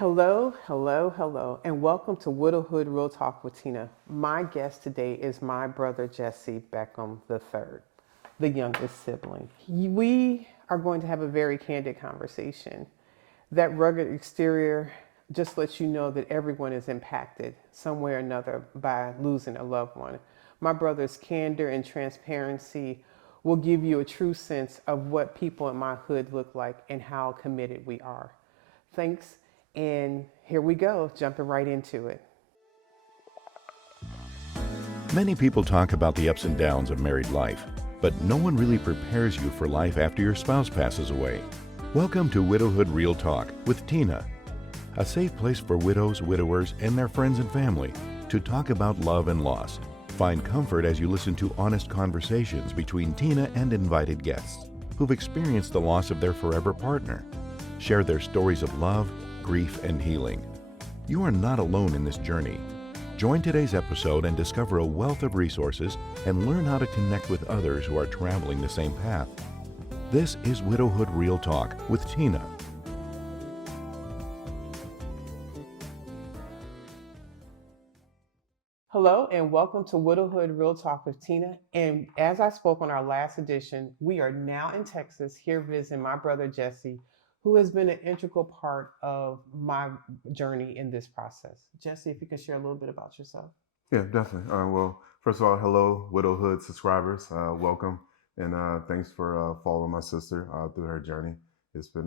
Hello, hello, hello, and welcome to Widowhood Real Talk with Tina. My guest today is my brother Jesse Beckom III, the youngest sibling. We are going to have a very candid conversation. That rugged exterior just lets you know that everyone is impacted some way or another by losing a loved one. My brother's candor and transparency will give you a true sense of what people in my hood look like and how committed we are. Thanks. And here we go, jumping right into it. Many people talk about the ups and downs of married life, but no one really prepares you for life after your spouse passes away. Welcome to Widowhood Real Talk with Tina, a safe place for widows, widowers, and their friends and family to talk about love and loss. Find comfort as you listen to honest conversations between Tina and invited guests who've experienced the loss of their forever partner. Share their stories of love, grief, and healing. You are not alone in this journey. Join today's episode and discover a wealth of resources and learn how to connect with others who are traveling the same path. This is Widowhood Real Talk with Tina. Hello, and welcome to Widowhood Real Talk with Tina. And as I spoke on our last edition, we are now in Texas, here visiting my brother Jesse, who has been an integral part of my journey in this process. Jesse, if you could share a little bit about yourself. Yeah, definitely. Well, first of all, hello, Widowhood subscribers. Welcome. And thanks for following my sister through her journey. It's been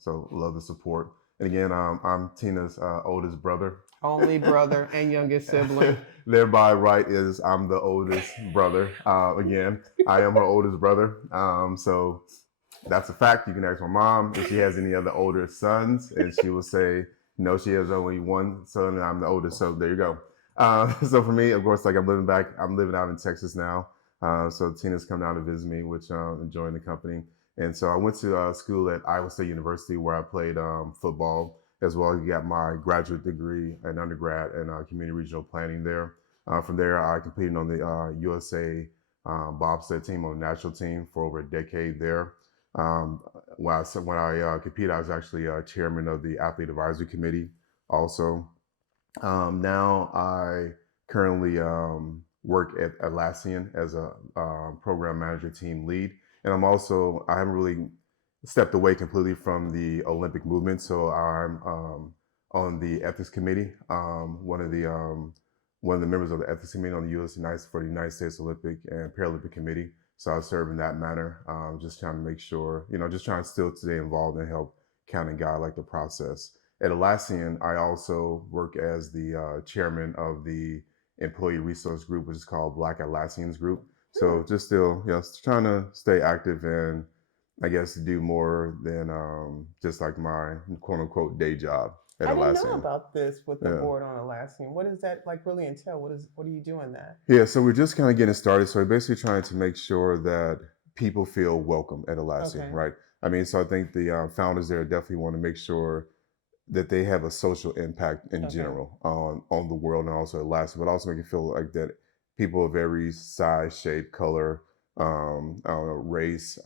so love the support. And again, I'm Tina's oldest brother. Only brother and youngest sibling. Thereby, right, is I'm the oldest brother. Again, I am her oldest brother. So that's a fact. You can ask my mom if she has any other older sons, and she will say, no, she has only one son, and I'm the oldest. So there you go. So for me, of course, like I'm living out in Texas now. So Tina's come down to visit me, which enjoying the company. And so I went to school at Iowa State University where I played football, as well as got my graduate degree in undergrad and community regional planning there. From there, I competed on the USA bobsled team, on the national team for over a decade there. When I competed, I was actually chairman of the athlete advisory committee also. Now I currently work at Atlassian as a program manager team lead. And I haven't really stepped away completely from the Olympic movement. So I'm on the ethics committee, one of the members of the ethics committee on the for the United States Olympic and Paralympic Committee. So I serve in that manner, just trying to make sure, just trying to still stay involved and help count and guide like the process. At Atlassian, I also work as the chairman of the employee resource group, which is called Black Atlassians Group. So just still, trying to stay active and I guess do more than just like my quote unquote day job at I didn't know Atlassian. about this with the board on Atlassian. What does that like really entail? What are you doing that? Yeah, so we're just kind of getting started. So we're basically trying to make sure that people feel welcome at Atlassian, right? I mean, so I think the founders there definitely want to make sure that they have a social impact in general on the world and also Atlassian, but also make it feel like that people of every size, shape, color, I don't know, race,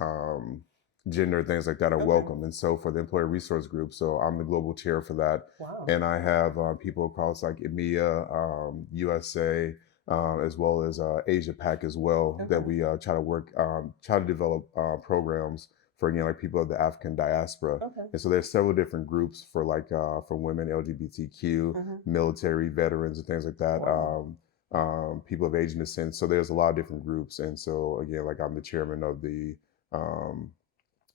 gender, things like that are welcome. And so for the employee resource group, so I'm the global chair for that. Wow. And I have people across like EMEA, USA, as well as Asia Pac as well, that we try to develop programs for, again, like people of the African diaspora. And so there's several different groups for like for women, LGBTQ, military, veterans, and things like that. Wow. People of Asian descent. So there's a lot of different groups. And so again, like I'm the chairman of the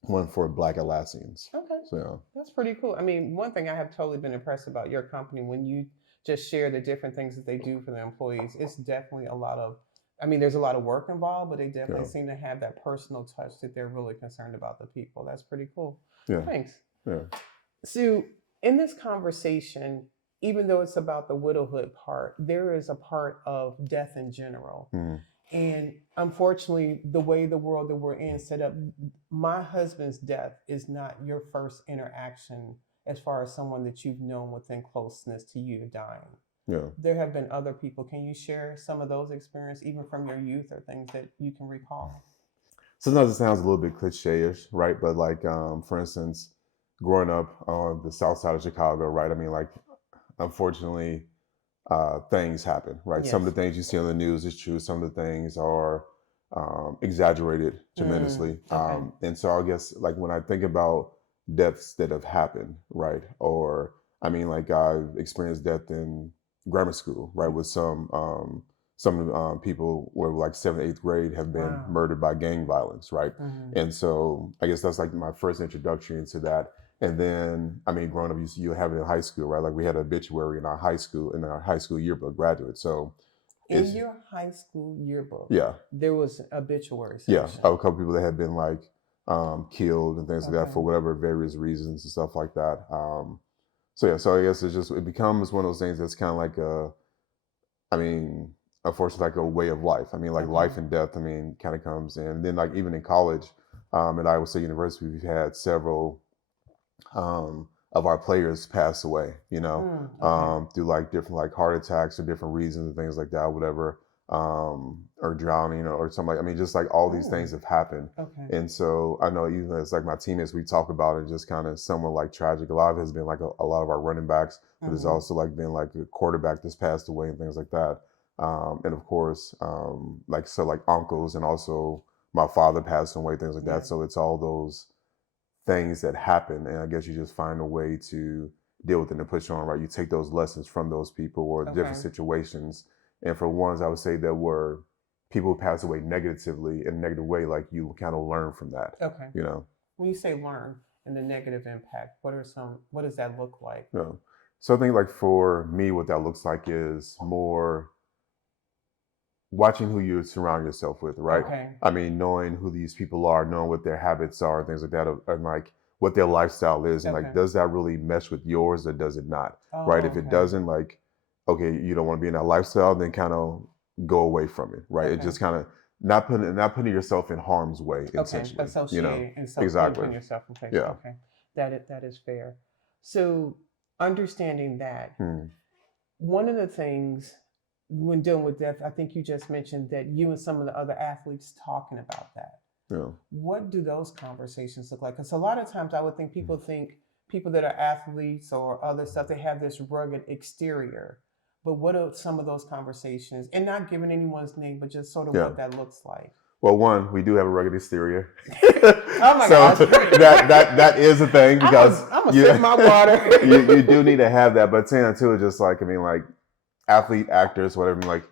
one for Black Atlassians. Okay. So yeah. That's pretty cool. I mean, one thing I have totally been impressed about your company when you just share the different things that they do for the employees, it's definitely there's a lot of work involved, but they definitely seem to have that personal touch that they're really concerned about the people. That's pretty cool. Yeah. Thanks. Yeah. So in this conversation, even though it's about the widowhood part, there is a part of death in general. And unfortunately, the way the world that we're in set up, my husband's death is not your first interaction as far as someone that you've known within closeness to you dying. Yeah. There have been other people. Can you share some of those experiences, even from your youth or things that you can recall? Sometimes it sounds a little bit cliche-ish, right? But like, for instance, growing up on the south side of Chicago, right? I mean, like, unfortunately, things happen, right? Some of Yes. the things you see on the news is true. Some of the things are exaggerated tremendously. Okay. And so I guess like when I think about deaths that have happened, right? Or I mean, like I've experienced death in grammar school, right? With some people where like seventh, eighth grade have been Wow. murdered by gang violence, right? Mhm. And so I guess that's like my first introduction into that. And then, I mean, growing up, you have it in high school, right? Like we had an obituary in our high school yearbook graduate. So In it's, your high school yearbook, yeah, there was an obituary yeah, section. of a couple people that had been like killed and things like that Okay. for whatever various reasons and stuff like that. So yeah, so I guess it becomes one of those things that's kind of like I mean, unfortunately, like a way of life. I mean, like Okay. life and death. I mean, kind of comes in. And then like even in college, at Iowa State University, we've had several of our players pass away, Okay. through like different like heart attacks or different reasons and things like that, whatever, or drowning or something like. I mean, just like all these things have happened, Okay. and so I know even as like my teammates, we talk about it just kind of somewhat like tragic. A lot of it has been like a lot of our running backs, but it's also like been like a quarterback that's passed away and things like that, and of course, like so like uncles and also my father passed away, things like Yeah. that. So it's all those things that happen, and I guess you just find a way to deal with it and push on, right? You take those lessons from those people or different Okay. situations, and for ones I would say that were people who pass away negatively in a negative way, like you kind of learn from that, Okay. you know. When you say learn and the negative impact, what does that look like? You know? So I think like for me, what that looks like is more watching who you surround yourself with, right? Okay. I mean, knowing who these people are, knowing what their habits are, and things like that, and like what their lifestyle is, and Okay. like, does that really mesh with yours or does it not? Oh, Right? If it okay. doesn't, like, okay, you don't want to be in that lifestyle, then kind of go away from it, right? It Okay. just kind of not putting yourself in harm's way, Okay. essentially. Associating and so Exactly. putting yourself in place. Yeah. Okay. That is fair. So understanding that, Hmm. one of the things when dealing with death, I think you just mentioned that you and some of the other athletes talking about that. Yeah. What do those conversations look like? Because a lot of times I would think people that are athletes or other stuff, they have this rugged exterior. But what are some of those conversations? And not giving anyone's name, but just sort of Yeah. what that looks like. Well, one, we do have a rugged exterior. Oh my so gosh. that is a thing because I'm gonna sip my water. you do need to have that. But Tina too is just like, I mean, like athlete, actors, whatever. I mean, like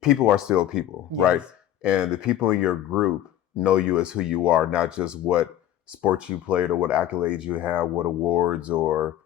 people are still people, right? Yes. And the people in your group know you as who you are, not just what sports you played or what accolades you have, what awards or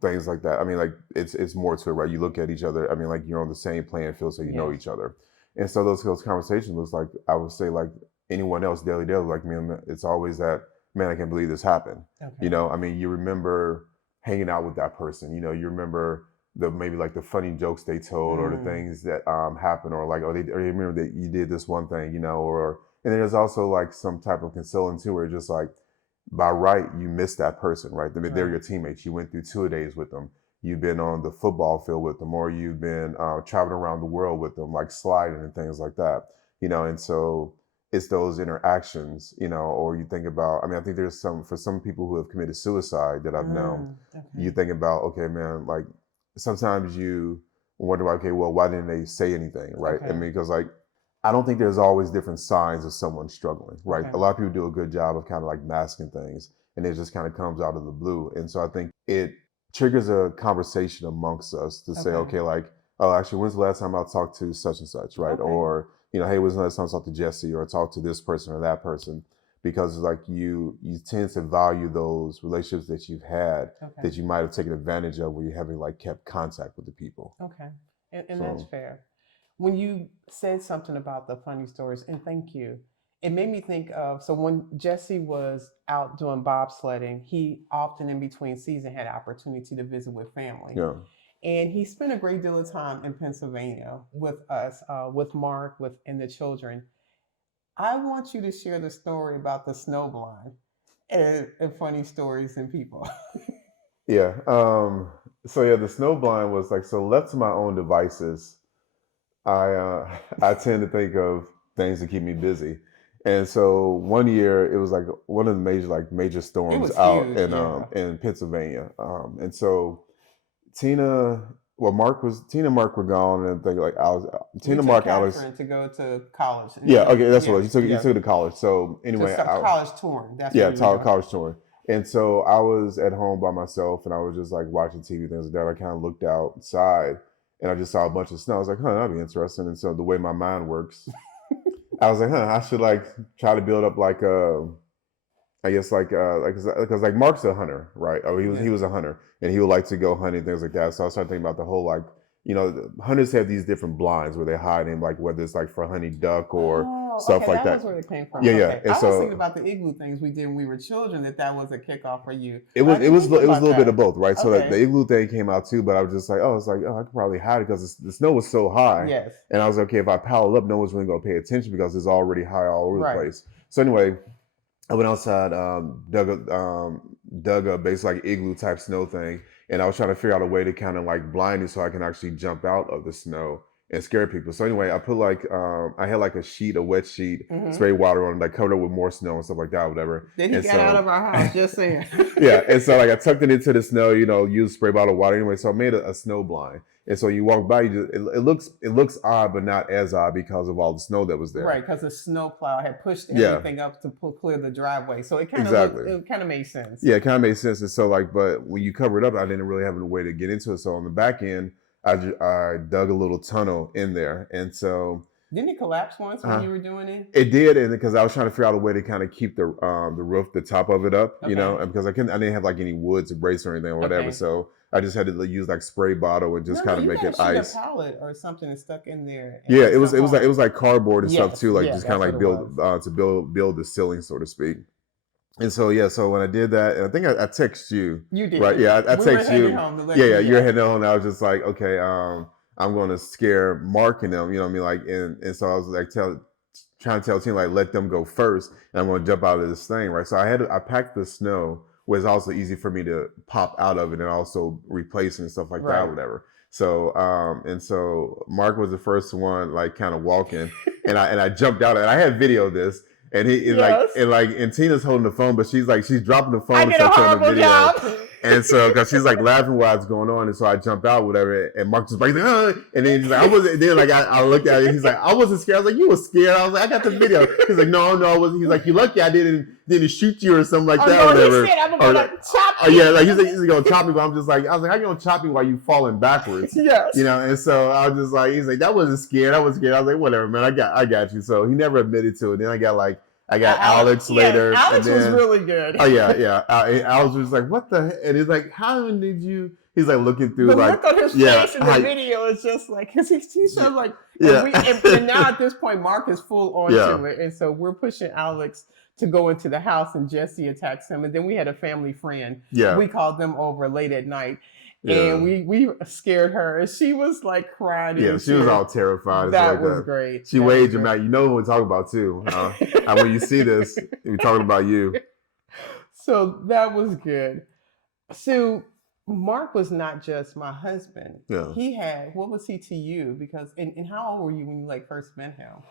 things like that. I mean, like it's more to it, right? You look at each other. I mean, like you're on the same playing field, so you know Yes. each other. And so those conversations looks like I would say like anyone else daily, like me, it's always that, man, I can't believe this happened. Okay. I mean, you remember hanging out with that person. You remember maybe like the funny jokes they told or the things that happened or like, or you remember that you did this one thing, or and then there's also like some type of consoling too, where just like by right you missed that person, right? They're your teammates. You went through 2 days with them. You've been on the football field with them, or you've been traveling around the world with them, like sliding and things like that. And so it's those interactions, or you think about, I mean, I think there's for some people who have committed suicide that I've known, Okay. you think about, okay, man, like sometimes you wonder, okay, well, why didn't they say anything, right? Okay. I mean, because like, I don't think there's always different signs of someone struggling, right? Okay. A lot of people do a good job of kind of like masking things, and it just kind of comes out of the blue. And so I think it triggers a conversation amongst us to say, okay, like, oh, actually, when's the last time I talked to such and such, right? Okay. Or, hey, when's the last time I talked to Jesse or talked to this person or that person? Because like you tend to value those relationships that you've had that you might have taken advantage of where you haven't like kept contact with the people. Okay. And that's fair. When you said something about the funny stories, and thank you, it made me think of, so when Jesse was out doing bobsledding, he often in between season had opportunity to visit with family. Yeah. And he spent a great deal of time in Pennsylvania with us, with Mark, and the children. I want you to share the story about the snowblind and funny stories and people. Yeah. So yeah, the snowblind was like, so left to my own devices, I tend to think of things that keep me busy, And so one year it was like one of the major It storms was out huge. Yeah. in Pennsylvania. And so Tina, Tina and Mark were gone, and I think like We Tina, took Mark, Alex. Catherine to go to college. Yeah, okay, that's what Yeah, it was. You yeah. took it to college. So To anyway, some college touring. That's where yeah, we were going. college tour. And so I was at home by myself, and I was just like watching TV, things like that. I kind of looked outside, and I just saw a bunch of snow. I was like, huh, that'd be interesting. And so the way my mind works, I was like, huh, I should like try to build up like I guess like because like Mark's a hunter, right? Oh, he was a hunter, and he would like to go hunting, things like that. So I started thinking about the whole like, hunters have these different blinds where they hide in, like whether it's like for hunting duck or stuff okay, like that that. was where it came from. Yeah, yeah. Okay. And I was so thinking about the igloo things we did when we were children. That was a kickoff for you. it was a little bit of both, right? So Okay. the igloo thing came out too, but I was just like, oh, I could probably hide it because the snow was so high. Yes. And I was like, okay, if I pile it up, no one's really gonna pay attention because it's already high all over Right. the place. So anyway, I went outside, dug a base like igloo type snow thing, and I was trying to figure out a way to kind of like blind it so I can actually jump out of the snow and scare people. So anyway, I put like I had like a wet sheet, spray water on it, like covered it with more snow and stuff like that, whatever. Then he got out of our house, just saying. Yeah, and so like I tucked it into the snow, used spray bottle water anyway. So I made a snow blind. And so you walk by, it looks odd, but not as odd because of all the snow that was there. Right, because the snow plow had pushed everything up to clear the driveway, so it kind of made sense. Yeah, it kind of made sense. And so like, but when you cover it up, I didn't really have a way to get into it. So on the back end, I dug a little tunnel in there, and so. Didn't it collapse once when you were doing it? It did, and because I was trying to figure out a way to kind of keep the roof, the top of it up, and because I didn't have like any wood to brace or anything or whatever, so I just had to use like spray bottle and just kind of make it ice. A pallet or something and stuck in there. Yeah, it was like cardboard and stuff too, like just kind of like build the ceiling, so to speak. And so so when I did that, and I think I texted you. You did, right? Yeah, I texted you. Yeah, you're heading home. And I was just like, okay, I'm going to scare Mark and them, you know what I mean? Like, and so I was like trying to tell Tina, like, let them go first, and I'm going to jump out of this thing, right? So I packed the snow, where it's also easy for me to pop out of it and also replace and stuff like that, whatever. So, and so Mark was the first one, like, kind of walking, and I jumped out, and I had video of this. And and Tina's holding the phone, but she's dropping the phone. I did a horrible job. And so, because she's like laughing while it's going on, and so I jumped out, whatever. And Mark just like, and then he's like, I wasn't. Then like I looked at it, he's like, I wasn't scared. I was like, you were scared. I was like, I got the video. He's like, no, I wasn't. He's like, you lucky I didn't shoot you or something like that. No, whatever. He said, I'm gonna chop you. Yeah, like he's gonna chop me, but I'm just like, I was like, how you gonna chop me while you falling backwards? Yes. And so I was just like, he's like, that wasn't scared. I was scared. I was like, whatever, man. I got you. So he never admitted to it. Then I got Alex later. Alex was really good. Oh yeah. Alex was like, "What the?" And he's like, "How did you?" He's like looking through, the like, look on his face in the video is just like, because he said like, and now at this point, Mark is full on to it, and so we're pushing Alex to go into the house, and Jesse attacks him, and then we had a family friend. Yeah, we called them over late at night. Yeah. And we scared her, and she was like crying. Yeah, she was all terrified. That was great. She waged him out. You know what we're talking about too. And when you see this, we're talking about you. So that was good. So Mark was not just my husband. Yeah. He had, what was he to you? Because and how old were you when you like first met him?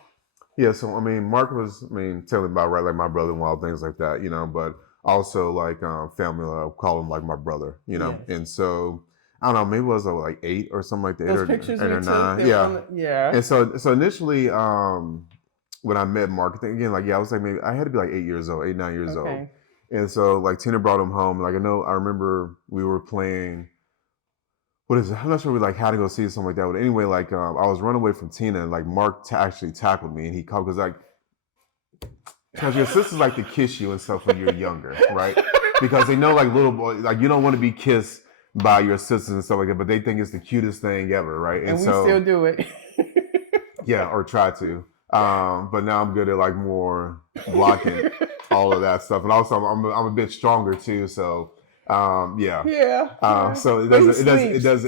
Yeah, so I mean, Mark was, telling about right, like my brother-in-law, things like that, but also like family, I'll call him like my brother, yes. And so I don't know, maybe it was like 8 or something like that. Those pictures 8 or 9. Yeah. And so initially, when I met Mark, I think again, like I was like I had to be like 8 years old, 8, 9 years old. And so like Tina brought him home. Like I remember we were playing. What is it? I'm not sure we like had to go see something like that. But anyway, like I was running away from Tina, and like Mark actually tackled me, and he called because your sisters like to kiss you and stuff when you're younger, right? Because they know like little boy, like you don't want to be kissed by your sisters and stuff like that, but they think it's the cutest thing ever, right? And we still do it. Yeah, or try to. But now I'm good at like more blocking all of that stuff, and also I'm a bit stronger too, so. So it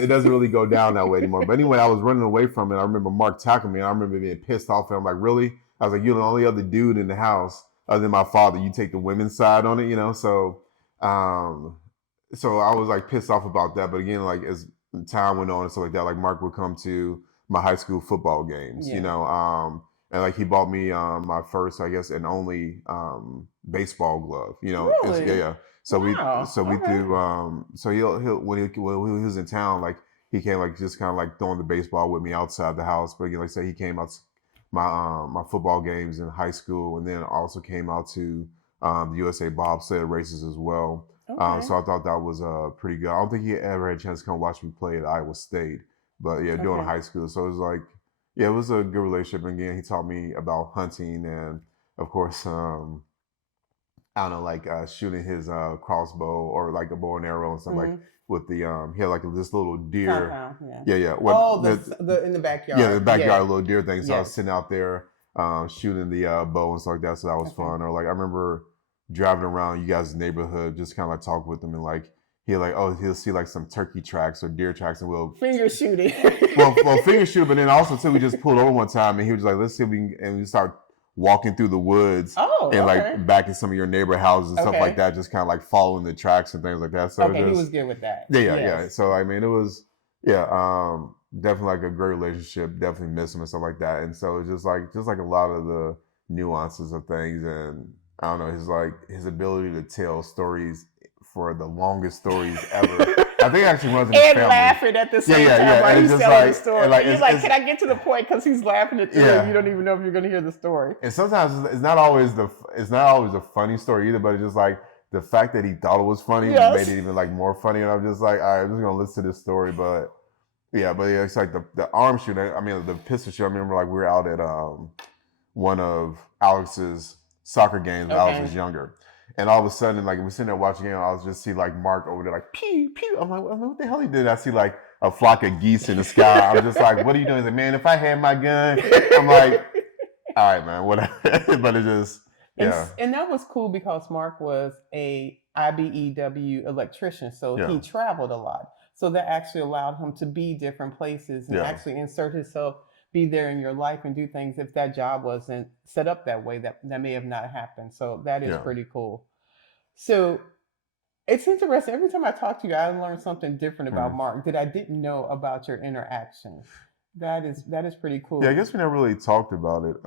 doesn't really go down that way anymore. But anyway, I was running away from it. I remember Mark tackling me, and I remember being pissed off. And I'm like, really? I was like, you're the only other dude in the house other than my father. You take the women's side on it, So, so I was like pissed off about that. But again, like as time went on and stuff like that, like Mark would come to my high school football games, and like he bought me my first, I guess, and only baseball glove. Really? Yeah. So Wow. we Okay. do so he'll when he was in town, like he came like just kind of like throwing the baseball with me outside the house. But again, like I say, he came out to my football games in high school, and then also came out to the USA bobsled races as well. Okay. So I thought that was pretty good. I don't think he ever had a chance to come watch me play at Iowa State, but yeah, during Okay. high school. So it was like, yeah, it was a good relationship. And again, he taught me about hunting and, of course, I don't know, like shooting his crossbow or like a bow and arrow and stuff like Mm-hmm. with the he had like this little deer. Compound. Yeah. Yeah, yeah. Oh, What the in the yeah, the backyard. backyard Yeah. little deer thing. So I was Yes. sitting out there shooting the bow and stuff like that. So that was Okay. fun. Or like I remember driving around you guys' neighborhood, just kind of like talk with him and like he'll see like some turkey tracks or deer tracks and we'll Finger shooting. well finger shoot, but then also too we just pulled over one time and he was like, let's see if we can, and we start walking through the woods Oh, and okay. like back in some of your neighbor houses and stuff like Okay. that, just kind of like following the tracks and things like that. So Okay, he was just good with that. yeah. Yes. So I mean, it was yeah, definitely like a great relationship. Definitely miss him and stuff like that. And so it's just like a lot of the nuances of things, and I don't know, his ability to tell stories for the longest stories ever. I think it actually runs in his And family. laughing at the same time yeah. while And he's it's telling just the story. and like And you're like, can I get to the point? Because he's laughing at through Yeah. and you don't even know if you're going to hear the story. and sometimes it's not always a funny story either, but it's just like the fact that he thought it was funny Yes. made it even like more funny. And I'm just like, all right, I'm just gonna listen to this story. But yeah, it's like the arm shooting. I mean, the pistol shoot. I remember like we were out at one of Alex's soccer games when Alex was younger. And all of a sudden, like we're sitting there watching it, I was just see like Mark over there, like pew pew. I'm like, what the hell he did? I see like a flock of geese in the sky. I'm just like, what are you doing? He's like, man, if I had my gun, I'm like, all right, man, whatever. But it just, yeah, And that was cool because Mark was a IBEW electrician, so Yeah. he traveled a lot. So that actually allowed him to be different places and Yeah. actually insert himself, be there in your life and do things. If that job wasn't set up that way, that may have not happened. So that is Yeah. pretty cool. So it's interesting. Every time I talk to you, I learn something different about Mark that I didn't know about your interactions. That is pretty cool. yeah. I guess we never really talked about it.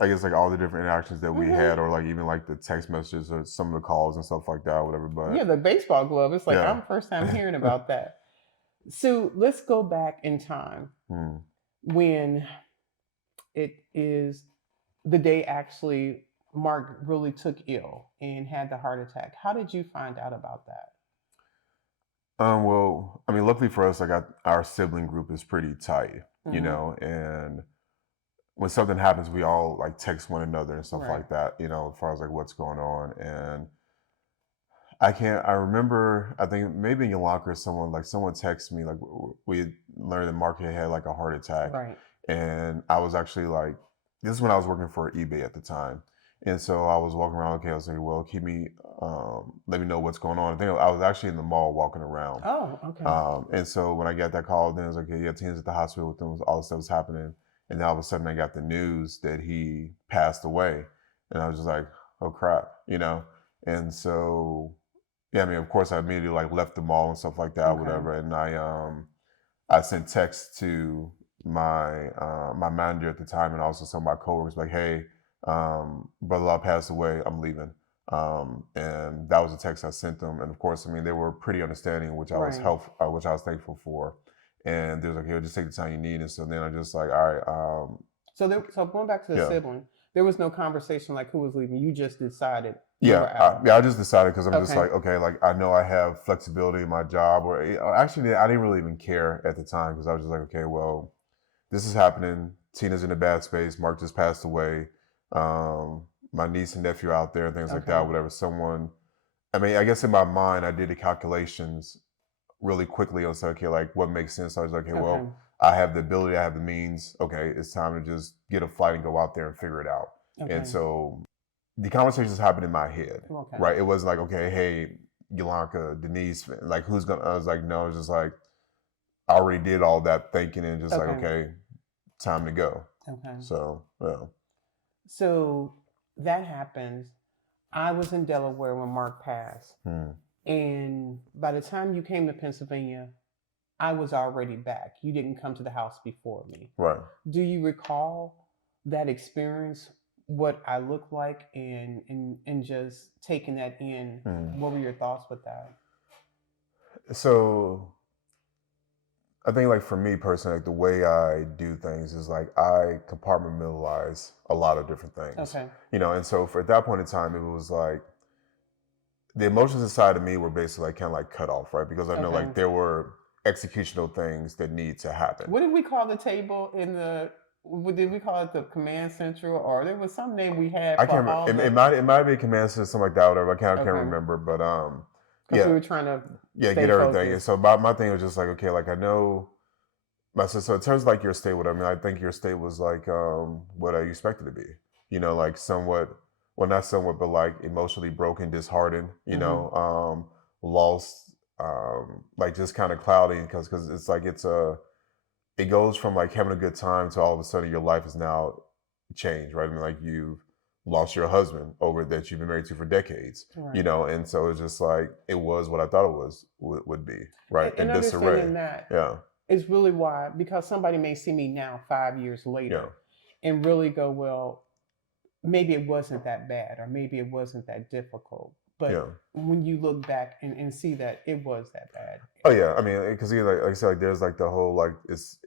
I guess like all the different interactions that we had, or like even like the text messages or some of the calls and stuff like that, or whatever. But Yeah, the baseball glove. It's like Yeah. I'm first time hearing about that. So let's go back in time when it is the day actually Mark really took ill and had the heart attack. How did you find out about that? Well, I mean, luckily for us, like our sibling group is pretty tight, you Mhm. know, and when something happens, we all like text one another and stuff Right. like that, you know, as far as like what's going on. And I remember, I think maybe in Yolanda or someone texted me, like we learned that Mark had like a heart attack. Right. And I was actually like, this is when I was working for eBay at the time. And so I was walking around, okay, I was like, well, let me know what's going on. I think I was actually in the mall walking around. Oh, okay. And so when I got that call, then it was like, okay, yeah, Tina's at the hospital with them, all this stuff was happening. And then all of a sudden I got the news that he passed away. And I was just like, oh crap, you know? And so, yeah, I mean, of course I immediately like left the mall and stuff like that, Okay. whatever. And I sent texts to my my manager at the time and also some of my coworkers like, hey, brother-in-law passed away, I'm leaving. And that was a text I sent them. And of course, I mean, they were pretty understanding, which I was Right. which I was thankful for. And they was like, hey, just take the time you need. And so then I just like, all right. So going back to the Yeah. sibling, there was no conversation like who was leaving. You just decided. Yeah, I just decided because I'm just Okay. like, okay, like I know I have flexibility in my job, or actually, I didn't really even care at the time because I was just like, okay, well, this is happening. Tina's in a bad space. Mark just passed away. My niece and nephew out there, things like that, Okay. whatever. I mean, I guess in my mind, I did the calculations really quickly. I was like, okay, like what makes sense? I was like, okay, well, Okay. I have the ability, I have the means. Okay, it's time to just get a flight and go out there and figure it out. Okay. And so the conversations happened in my head, Okay. right? It wasn't like, okay, hey, Yolanda, Denise, like who's gonna? I was like, no, it's just like I already did all that thinking and just like, Okay. okay, time to go. Okay. So, yeah. So that happens. I was in Delaware when Mark passed. And by the time you came to Pennsylvania, I was already back. You didn't come to the house before me. Right. Do you recall that experience, what I looked like, and just taking that in? What were your thoughts with that? So I think like for me personally, like the way I do things is like I compartmentalize a lot of different things. Okay. And so for at that point in time, it was like the emotions inside of me were basically like kind of like cut off, right? Because I know Okay. like there were executional things that need to happen. What did we call the table in the? What did we call it? The command central, or there was some name we had I for can't all remember. the. It might be command system, something like that, whatever. I can't Okay. remember, but Because we yeah, were trying to yeah, stay get everything. And focused. so my thing was just like, okay, like I know my sister. So in terms of like your state, what I mean, I think your state was like what I expected to be. Like somewhat, well, not somewhat, but like emotionally broken, disheartened. Lost, like just kind of cloudy because it's like it goes from like having a good time to all of a sudden your life is now changed, right? I mean, like you've lost your husband over that you've been married to for decades, Right. and so it's just like it was what I thought it would be, right? And In disarray. understanding that Yeah. is really why, because somebody may see me now 5 years later and really go, well, maybe it wasn't that bad, or maybe it wasn't that difficult. But when you look back and see that it was that bad. Oh yeah, I mean, because like I said, like there's like the whole like it's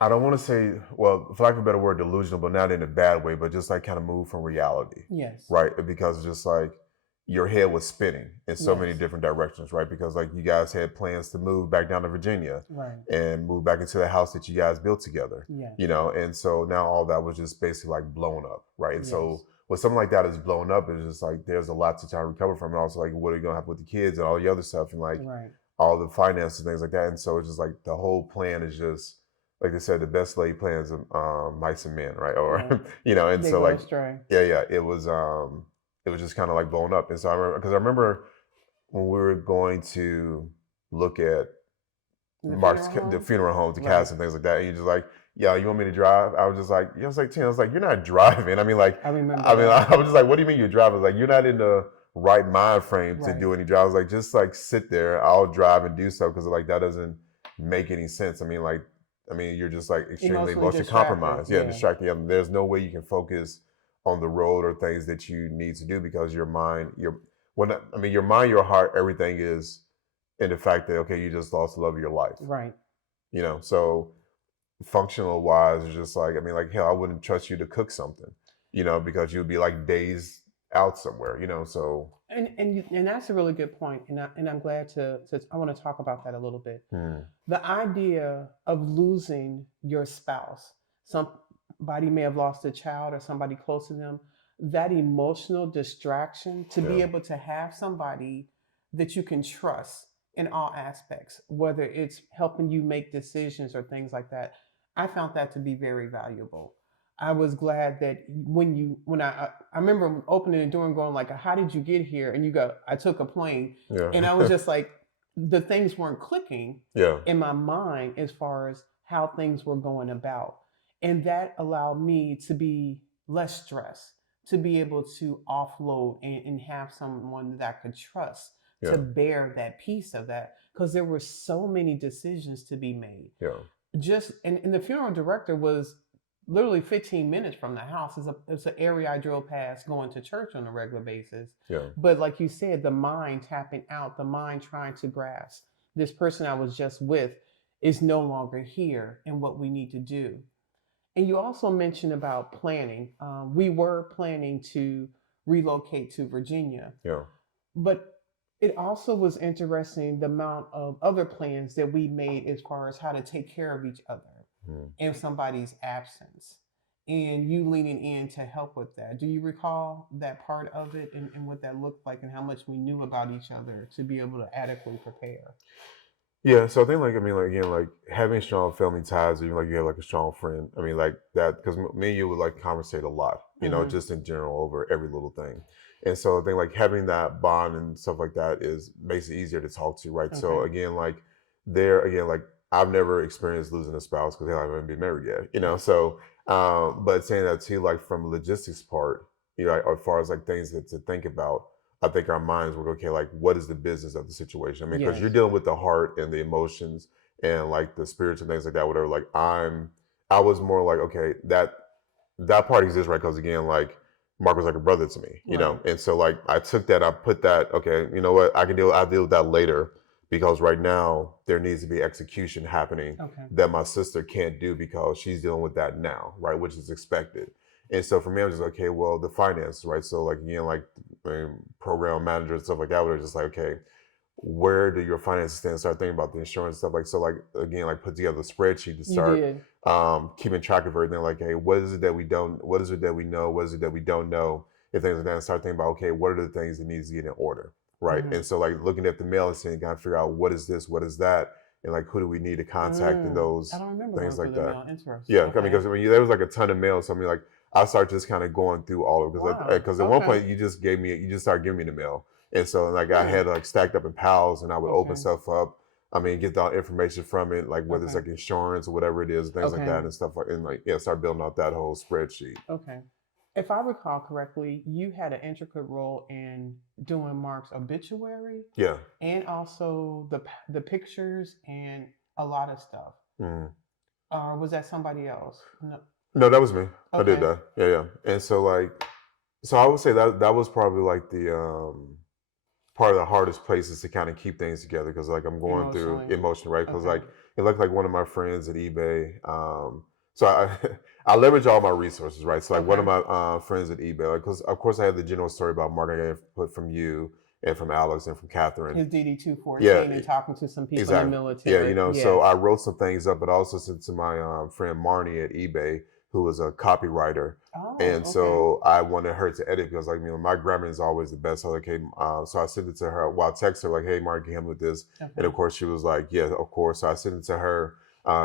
I don't want to say, well, for lack of a better word, delusional, but not in a bad way, but just like kind of move from reality. Yes. Right. Because it's just like your head was spinning in so many Yes. different directions, right? Because like you guys had plans to move back down to Virginia, Right. and move back into the house that you guys built together. Yes. And so now all that was just basically like blown up, right? And Yes. so when something like that is blown up, it's just like there's a lot to try to recover from, and also like what are you gonna have with the kids and all the other stuff, and like Right. all the finances and things like that. And so it's just like the whole plan is just like they said, the best laid plans of mice and men, right? Or Right. and They so go like astray. yeah, it was just kind of like blown up. And so I remember when we were going to look at the funeral home, the cast and things like that, and you're just like, yeah, you want me to drive? I was just like, Tina, I was like, you're not driving. I mean, like, I remember. I was just like, what do you mean you're driving? Like, you're not in the right mind frame to do any drive. I was like, just like sit there, I'll drive and do so, because like that doesn't make any sense. I mean, you're just like extremely emotionally compromised. Yeah, distracted. Yeah, there's no way you can focus on the road or things that you need to do, because your mind, your mind, your heart, everything is in the fact that, okay, you just lost the love of your life. Right. So functional wise, it's just like, hell, I wouldn't trust you to cook something, because you'd be like days out somewhere, so. And that's a really good point. And I'm glad I want to talk about that a little bit. The idea of losing your spouse, somebody may have lost a child or somebody close to them, that emotional distraction, to be able to have somebody that you can trust in all aspects, whether it's helping you make decisions or things like that. I found that to be very valuable. I was glad that when I remember opening the door and going like, how did you get here? And you go, I took a plane. Yeah. And I was just like, the things weren't clicking Yeah. in my mind as far as how things were going about. And that allowed me to be less stressed, to be able to offload and have someone that I could trust to bear that piece of that. Because there were so many decisions to be made. Yeah. And the funeral director was literally 15 minutes from the house. It's an area I drove past going to church on a regular basis. Yeah. But like you said, the mind tapping out, the mind trying to grasp this person I was just with is no longer here, and what we need to do. And you also mentioned about planning. We were planning to relocate to Virginia. Yeah. But it also was interesting the amount of other plans that we made as far as how to take care of each other in somebody's absence, and you leaning in to help with that. Do you recall that part of it, and what that looked like, and how much we knew about each other to be able to adequately prepare? Yeah, so I think again, like having strong family ties, even like you have like a strong friend. Like that, because me and you would like conversate a lot, just in general over every little thing. And so I think like having that bond and stuff like that makes it easier to talk to, right? Okay. So again, like I've never experienced losing a spouse because I haven't been married yet, So, but saying that too, like from logistics part, as far as like things to think about, I think our minds were okay, like, what is the business of the situation? I mean, because you're Yes. dealing with the heart and the emotions and like the spiritual things like that, whatever. Like I was more like, okay, that part exists, right? Because again, like Mark was like a brother to me, you know, Right. and so like I took that, I put that, okay, you know what, I'll deal with that later because right now there needs to be execution happening Okay. that my sister can't do because she's dealing with that now, right? Which is expected. And so for me, I'm just like, okay, well, the finances, right? So like again, like program managers and stuff like that, were just like, okay, where do your finances stand? Start thinking about the insurance stuff. Like so, like again, like put together a spreadsheet to You start did. keeping track of everything. Like, hey, what is it that we don't? What is it that we know? What is it that we don't know? If things like that, and start thinking about, okay, what are the things that needs to get in order, right? Mm-hmm. And so, like looking at the mail and saying, gotta figure out what is this, what is that, and like who do we need to contact and those I don't remember things going through like the that. mail. Interesting. Yeah, I Okay. mean, because I mean, there was like a ton of mail. So I mean, like I started just kind of going through all of it Wow. because at one Okay. point you just started giving me the mail, and so like I had like stacked up in piles, and I would open Okay. stuff up. I mean, get the information from it, like whether it's Okay. like insurance or whatever it is, things like Okay. that and stuff like, and like yeah, start building out that whole spreadsheet. Okay. If I recall correctly, you had an intricate role in doing Mark's obituary Yeah. and also the pictures and a lot of stuff. Mhm. Or was that somebody else? No. No, that was me. I did Okay. that. Yeah, yeah. And so like, so I would say that was probably like the part of the hardest places to kind of keep things together because like I'm going through Emotionally. emotion, right? Because Okay. like it looked like one of my friends at eBay. So I I leverage all my resources, right? So like one of Okay. my friends at eBay, like because of course I had the general story about Mark I got input from you and from Alex and from Catherine. His DD 214 Yeah, and talking to some people in exactly. the Yeah, military. you know, so Yes. I wrote some things up, but also sent to my friend Marnie at eBay, who was a copywriter. Oh, And okay. so I wanted her to edit because, like, you know, my grammar is always the best. So, like, hey, so I sent it to her. Well, I texted her, like, hey, Mark, can you help me with this? And Okay. of course, she was like, yeah, of course. So I sent it to her.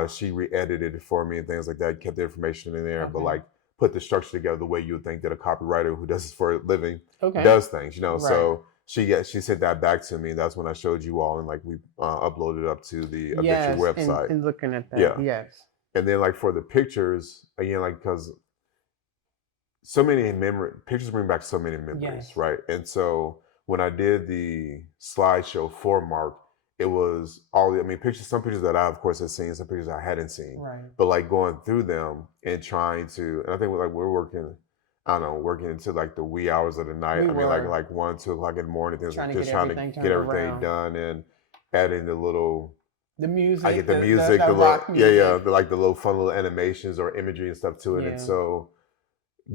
She re edited it for me and things like that, kept the information in there, but Okay. like put the structure together the way you would think that a copywriter who does this for a living Okay. does things, you know? Right. So she sent that back to me. That's when I showed you all, and like we uploaded it up to the obituary Yes. website. And looking at that. Yeah. Yes. And then like for the pictures, again, like because so many pictures bring back so many memories, Yes. right? And so when I did the slideshow for Mark, it was all, I mean, pictures, some pictures that I, of course, had seen, some pictures I hadn't seen. Right. But like going through them and trying to, and I think like we're working, I don't know, working into like the wee hours of the night. We I mean, were. like 1, 2 o'clock in the morning, things Trying like to just get trying to everything get turned everything around. done and adding the little, The music. I get the music, the the rock little, yeah, music. the, like the little fun little animations or imagery and stuff to it. And Yeah. so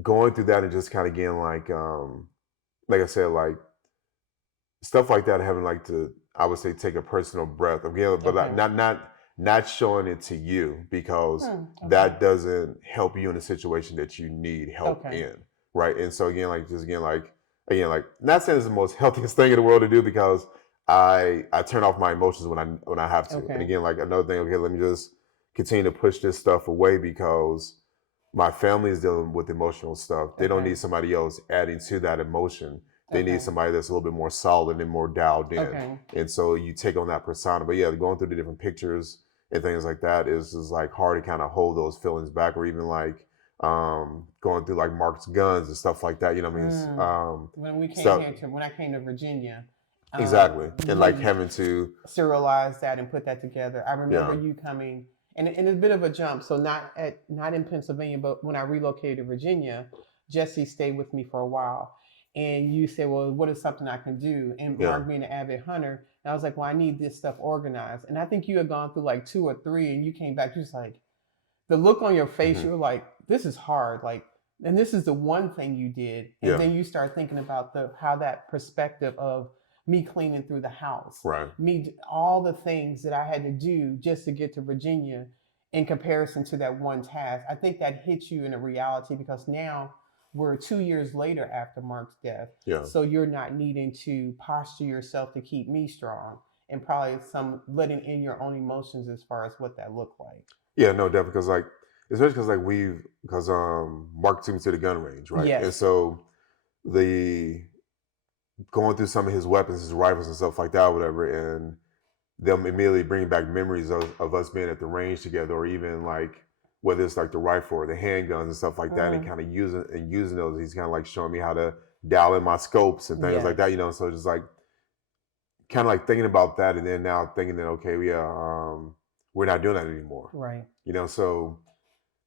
going through that and just kind of getting like I said, like stuff like that, having like to, I would say, take a personal breath again, but Okay. not showing it to you because Okay. that doesn't help you in a situation that you need help Okay. in, right? And so again, like just again, like not saying it's the most healthiest thing in the world to do because I turn off my emotions when I have to. Okay. And again, like another thing, okay, let me just continue to push this stuff away because my family is dealing with emotional stuff. They don't Okay. need somebody else adding to that emotion. They Okay. need somebody that's a little bit more solid and more dialed in. Okay. And so you take on that persona. But yeah, going through the different pictures and things like that is like hard to kind of hold those feelings back, or even like going through like Mark's guns and stuff like that. You know what I mean? When we came So here when I came to Virginia, exactly, and like we having to serialize that and put that together. I remember yeah. you coming, and it's a bit of a jump. So not in Pennsylvania, but when I relocated to Virginia, Jesse stayed with me for a while. And you said, well, what is something I can do? And Yeah. Mark being an avid hunter, and I was like, well, I need this stuff organized. And I think you had gone through like 2 or 3, and you came back, you was like, the look on your face, you were like, this is hard. Like, and this is the one thing you did. And Yeah. then you start thinking about how that perspective of me cleaning through the house, Right. all the things that I had to do just to get to Virginia in comparison to that one task. I think that hits you in a reality because now we're 2 years later after Mark's death. Yeah. So you're not needing to posture yourself to keep me strong, and probably some letting in your own emotions as far as what that looked like. Yeah, no, definitely, because like, especially because like because Mark took me to the gun range, right? Yes. And so the going through some of his weapons, his rifles and stuff like that, whatever, and them immediately bringing back memories of us being at the range together, or even like whether it's like the rifle or the handguns and stuff like that, and kind of using those. He's kind of like showing me how to dial in my scopes and things like Yes. that, so just like kind of like thinking about that, and then now thinking that, okay, yeah, we're not doing that anymore, Right. so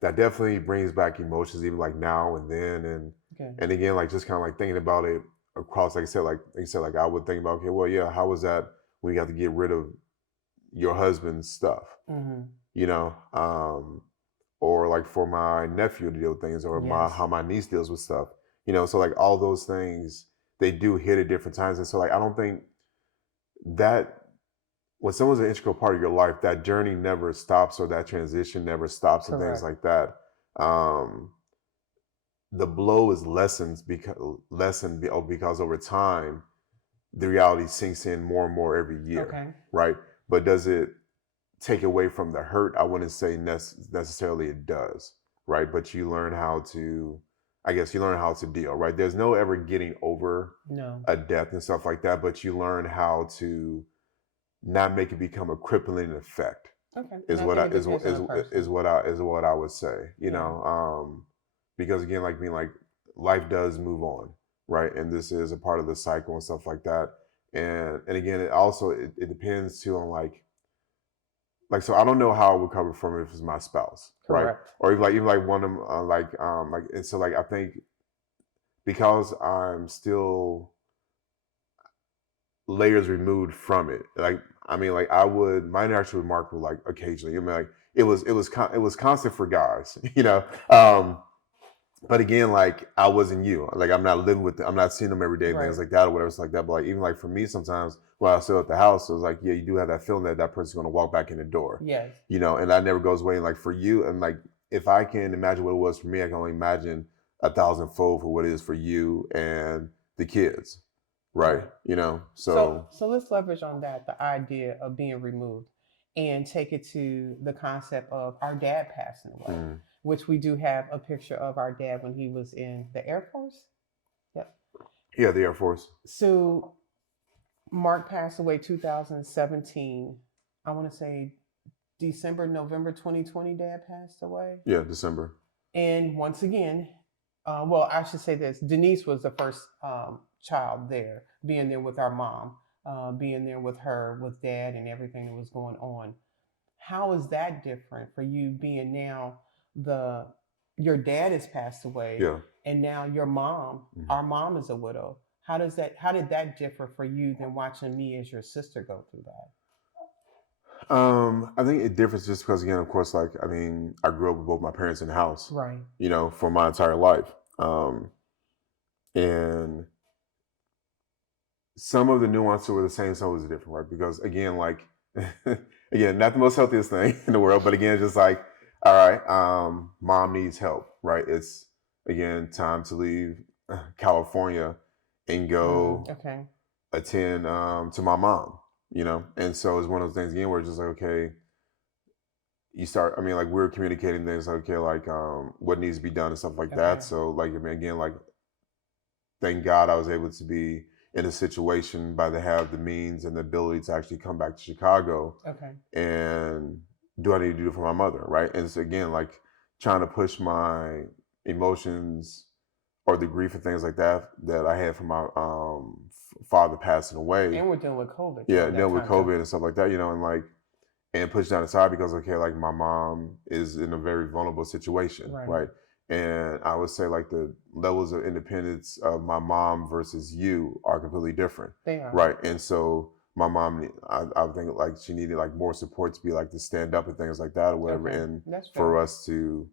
that definitely brings back emotions, even like now and then, Okay. and again, like just kind of like thinking about it across, like I said, like I would think about, okay, well, yeah, how was that when you got to get rid of your husband's stuff, Mm-hmm. Or like for my nephew to deal with things, or Yes. how my niece deals with stuff, so like all those things, they do hit at different times, and so like I don't think that when someone's an integral part of your life, that journey never stops, or that transition never stops, and things Correct. like that. The blow is because over time the reality sinks in more and more every year, Okay. right? But does it take away from the hurt? I wouldn't say necessarily it does, right? But you learn how to, I guess, you learn how to deal, right? There's no ever getting over No. a death and stuff like that, but you learn how to not make it become a crippling effect. Okay. Is Not what take I it too is personal. what I would say. Yeah. Because again, like like life does move on, right? And this is a part of the cycle and stuff like that. And again, it depends too on like so I don't know how I would recover from it if it's my spouse, right? Correct. Or even like one of them, like, and so like I think because I'm still layers removed from it. Like I mean, like my interaction with Mark would like occasionally. I mean, like it was constant for guys, But again, like I wasn't you. Like I'm not living with them. I'm not seeing them every day, Right. things like that or whatever, it's like that. But like even like for me, sometimes when I was still at the house, it was like, yeah, you do have that feeling that that person's going to walk back in the door. Yes. And that never goes away. And like for you, and like if I can imagine what it was for me, I can only imagine 1,000-fold for what it is for you and the kids. Right. Right. So So let's leverage on that, the idea of being removed, and take it to the concept of our dad passing away, mm, which we do have a picture of our dad when he was in the Air Force. Yep. yeah, the Air Force. So Mark passed away 2017. I want to say November 2020, dad passed away. Yeah, December. And once again, well, I should say this: Denise was the first child there, being there with our mom, being there with her, with dad, and everything that was going on. How is that different for you, being now the your dad has passed away, Yeah. and now your mom, our mom, is a widow? How did that differ for you than watching me as your sister go through that? I think it differs just because, again, of course, like I mean, I grew up with both my parents in the house, Right. for my entire life, and some of the nuances were the same, some was different, right? Because again, like again, not the most healthiest thing in the world, but again, just like, all right, mom needs help, right? It's again time to leave California and go Okay. attend to my mom, and so it's one of those things again where it's just like, okay, you start, I mean, like we're communicating things like, okay, like what needs to be done and stuff like that. Okay. So like I mean, again, like thank God I was able to be in a situation by to have the means and the ability to actually come back to Chicago Okay. and do what I need to do for my mother, right? And so again, like trying to push my emotions or the grief and things like that that I had from my father passing away. And we're dealing with COVID. Yeah, at that dealing with time, too. COVID and stuff like that, and like and push that aside because okay, like my mom is in a very vulnerable situation, Right. right? And I would say like the levels of independence of my mom versus you are completely different, They are. right? And so my mom, I think like she needed like more support to be like to stand up and things like that or whatever, Okay. and That's for fair. us to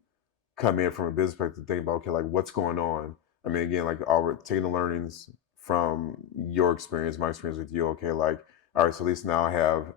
come in from a business perspective, think about okay, like what's going on. I mean, again, like taking the learnings from your experience, my experience with you. Okay, like all right, so at least now I have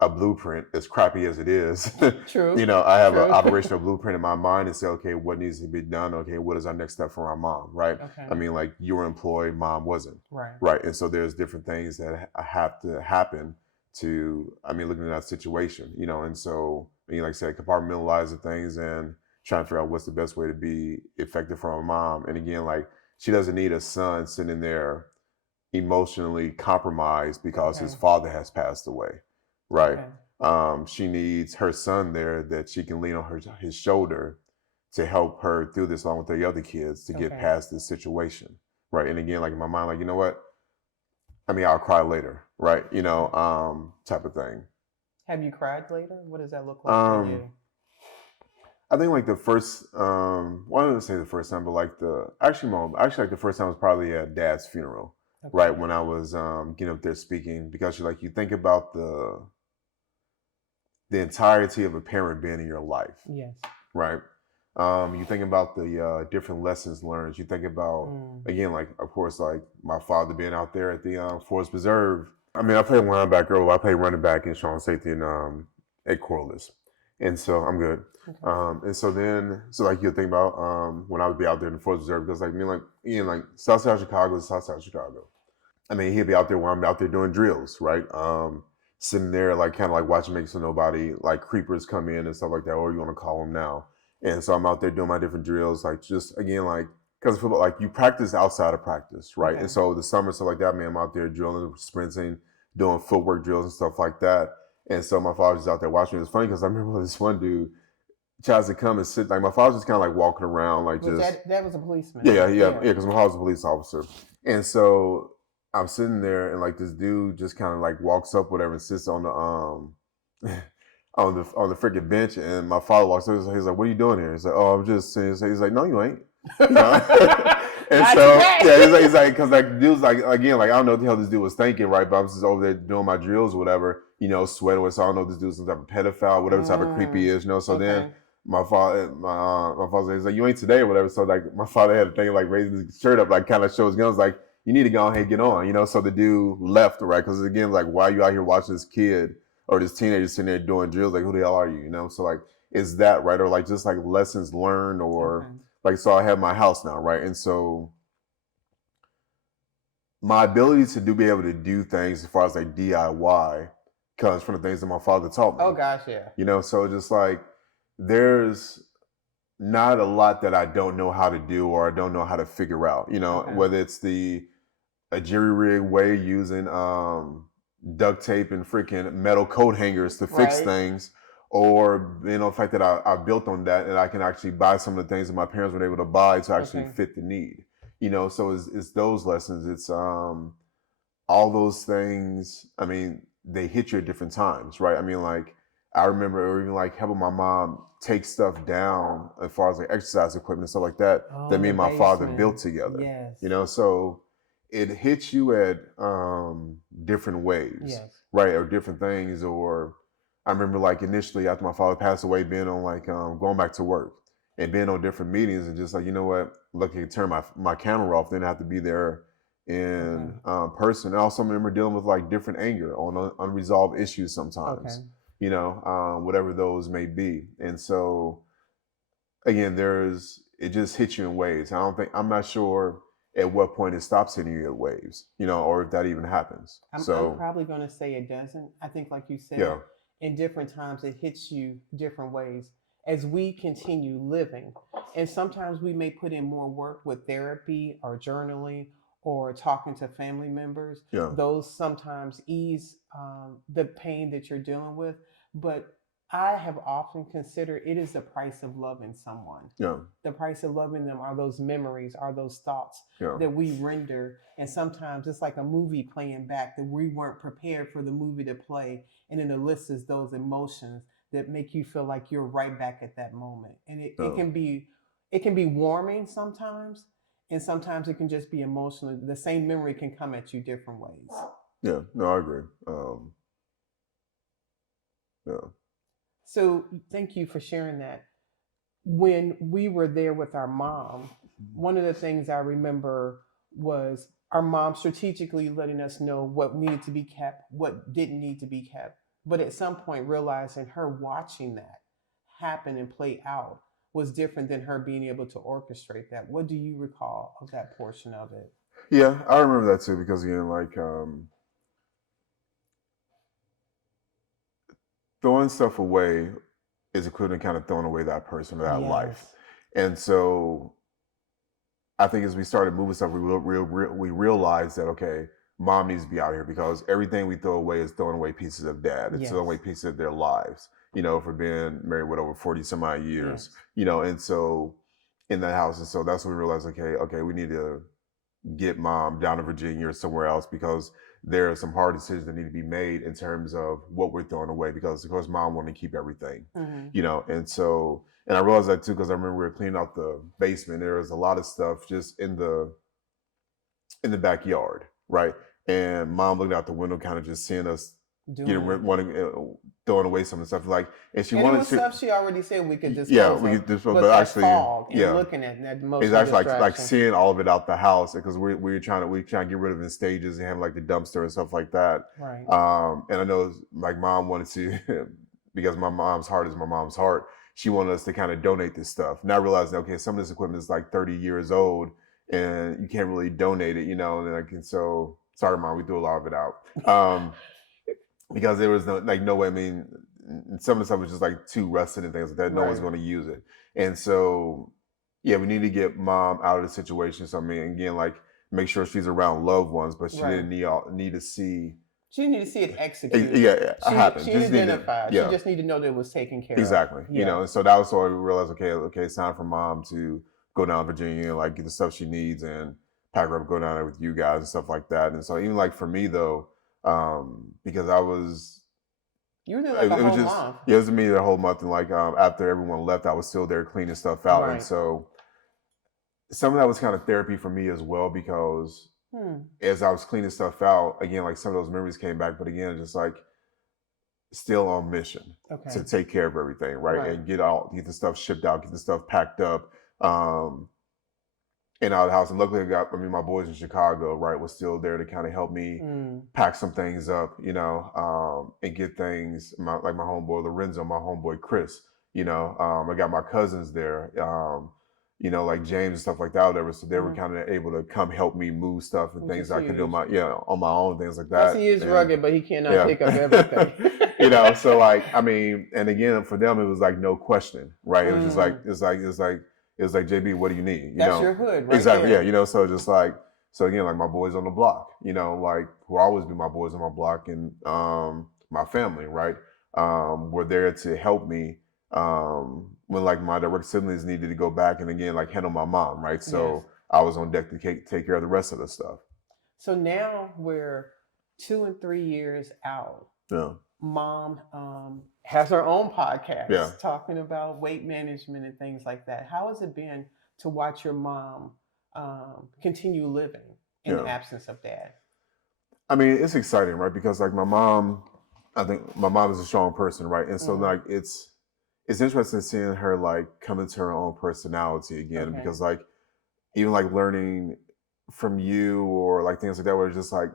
a blueprint, as crappy as it is. True. I have an True. operational blueprint in my mind and say, okay, what needs to be done? Okay, what is our next step for our mom, right? Okay. I mean, like you were employed, mom wasn't, Right. right? And so there's different things that have to happen to, I mean, looking at that situation, and so, like I said, compartmentalizing things and trying to figure out what's the best way to be effective for my mom. And again, like she doesn't need a son sitting there emotionally compromised because his Okay. father has passed away, right? Okay. She needs her son there that she can lean on his shoulder to help her through this along with the other kids to get Okay. past this situation, right? And again, like in my mind, like, you know what? I mean, I'll cry later, right? Type of thing. Have you cried later? What does that look like for you? I think like the first, well, I don't say the first time, but like actually like the first time was probably at Dad's funeral, Okay. right? When I was getting up there speaking, because you think about the entirety of a parent being in your life, Yes. right? You think about the different lessons learned. You think about again, like of course, like my father being out there at the Forest Preserve. I mean, I played linebacker. I played running back in Sean Safety and at Corliss, and so I'm good. Okay. And so like you think about when I would be out there in the Forest Reserve, because like me, like Ian, like Southside Chicago is Southside Chicago. I mean, he'd be out there when I'm out there doing drills, right? Sitting there, like kind of like watching Make So Nobody, like creepers come in and stuff like that, or you want to call them now. And so I'm out there doing my different drills, like just again, like because football, like you practice outside of practice, right? Okay. And so the summer stuff like that, man, I'm out there drilling, sprinting, doing footwork drills and stuff like that. And so my father was out there watching me. It's funny because I remember this one dude tries to come and sit. Like my father was just kind of like walking around, like that was a policeman. Yeah. Because my father was a police officer, and so I'm sitting there, and like this dude just kind of like walks up, whatever, and sits on the on the freaking bench, and my father walks up. He's like, "What are you doing here?" He's like, "Oh, I'm just saying." He's like, "No, you ain't." And so yeah, he's like, because like the dude's like, again, like I don't know what the hell this dude was thinking, right? But I'm just over there doing my drills or whatever, sweating with. So I don't know if this dude's some type of pedophile, whatever type of creepy he is, So then my father, he's like, "You ain't today or whatever." So like my father had a thing like raising his shirt up, like kind of show his guns, like, "You need to go ahead and get on," So the dude left, right? Because again, like, why are you out here watching this kid or this teenager sitting there doing drills? Like, who the hell are you? So like, is that right? Or like just like lessons learned, or like, so I have my house now, right? And so my ability to be able to do things as far as like DIY comes from the things that my father taught me. Oh gosh, yeah. So just like there's not a lot that I don't know how to do or I don't know how to figure out, whether it's a jury rig way using duct tape and freaking metal coat hangers to fix things, or the fact that I built on that and I can actually buy some of the things that my parents were able to buy to actually fit the need. So it's those lessons. It's all those things. I mean, they hit you at different times, right? I mean, like I remember even like helping my mom take stuff down as far as like exercise equipment and stuff like that that me and my father built together. Yes. So it hits you at different ways, right? Or different things. Or I remember like initially after my father passed away, being on like going back to work and being on different meetings and just like, you know what, look, I turn my camera off, then I have to be there in person. And I also remember dealing with like different anger on unresolved issues sometimes, whatever those may be. And so again, it just hits you in waves. I'm not sure at what point it stops hitting you at waves, or if that even happens. I'm probably going to say it doesn't. I think, like you said, in different times, it hits you different ways as we continue living. And sometimes we may put in more work with therapy or journaling or talking to family members. Those sometimes ease the pain that you're dealing with. But I have often considered it is the price of loving someone. The price of loving them are those memories, are those thoughts that we render. And sometimes it's like a movie playing back that we weren't prepared for the movie to play. And it elicits those emotions that make you feel like you're right back at that moment. And it can be warming sometimes. And sometimes it can just be emotional. The same memory can come at you different ways. Yeah, no, I agree. So thank you for sharing that. When we were there with our mom, one of the things I remember was our mom strategically letting us know what needed to be kept, what didn't need to be kept. But at some point realizing her watching that happen and play out was different than her being able to orchestrate that. What do you recall of that portion of it? Yeah, I remember that too, because again, like throwing stuff away is equivalent to kind of throwing away that person or that life. And so I think as we started moving stuff, we realized that, okay, mom needs to be out here, because everything we throw away is throwing away pieces of dad. It's throwing away pieces of their lives, for being married with over 40 some odd years, and so in that house. And so that's when we realized, okay, we need to get mom down to Virginia or somewhere else because there are some hard decisions that need to be made in terms of what we're throwing away because of course mom wanted to keep everything, and so and I realized that too because I remember we were cleaning out the basement. There was a lot of stuff just in the backyard, right? And mom looking out the window, kind of just seeing us wanting throwing away some of the stuff, like, and she And it wanted was to, stuff she already said we could yeah, dispose we of, could just, but but that actually, fog and yeah, looking at that most it's actually like distraction. seeing all of it out the house because we're trying to get rid of it in stages and have like the dumpster and stuff like that. Right. And I know like mom wanted to because my mom's heart is my mom's heart. She wanted us to kind of donate this stuff. Now realizing, okay, some of this equipment is like 30 years old and you can't really donate it, and like, and so sorry, mom, we threw a lot of it out. Because there was no way. I mean, some of the stuff was just like too rusted and things like that. No one's Right. going to use it, and so yeah, we need to get mom out of the situation. So I mean, again, like make sure she's around loved ones, but she Right. didn't need to see. She didn't need to see it executed. Yeah, it happened. She Just need to- identified. yeah. She just needed to know that it was taken care Exactly. of. And so that was why we realized, okay, it's time for mom to go down to Virginia and like get the stuff she needs and pack her up, go down there with you guys and stuff like that. And so even like for me though, because you were there like a whole month. Yeah, it was me the whole month, and like after everyone left, I was still there cleaning stuff out, and so some of that was kind of therapy for me as well because as I was cleaning stuff out, again, like some of those memories came back, but again, just like still on mission to take care of everything, right? And get the stuff shipped out, get the stuff packed up, and out of the house. And luckily, my boys in Chicago, right, was still there to kind of help me pack some things up, and get things. Like my homeboy Lorenzo, my homeboy Chris, I got my cousins there, like James and stuff like that, whatever. So they were kind of able to come help me move stuff and things I could do on my own, things like that. He is rugged, but he cannot pick up everything. So like, I mean, and again, for them, it was like no question, right? It was just like, it was like, JB, what do you need? That's your hood, right? Exactly, there. Yeah. So just like, so again, like my boys on the block, like who always be my boys on my block, and my family, right, were there to help me when like my direct siblings needed to go back and again like handle my mom, right? So I was on deck to take care of the rest of the stuff. So now we're 2 and 3 years out. Yeah. Mom has her own podcast talking about weight management and things like that. How has it been to watch your mom continue living in the absence of dad? I mean, it's exciting, right? Because like I think my mom is a strong person, right? And so like it's interesting seeing her like come into her own personality again, because like even like learning from you or like things like that, where it's just like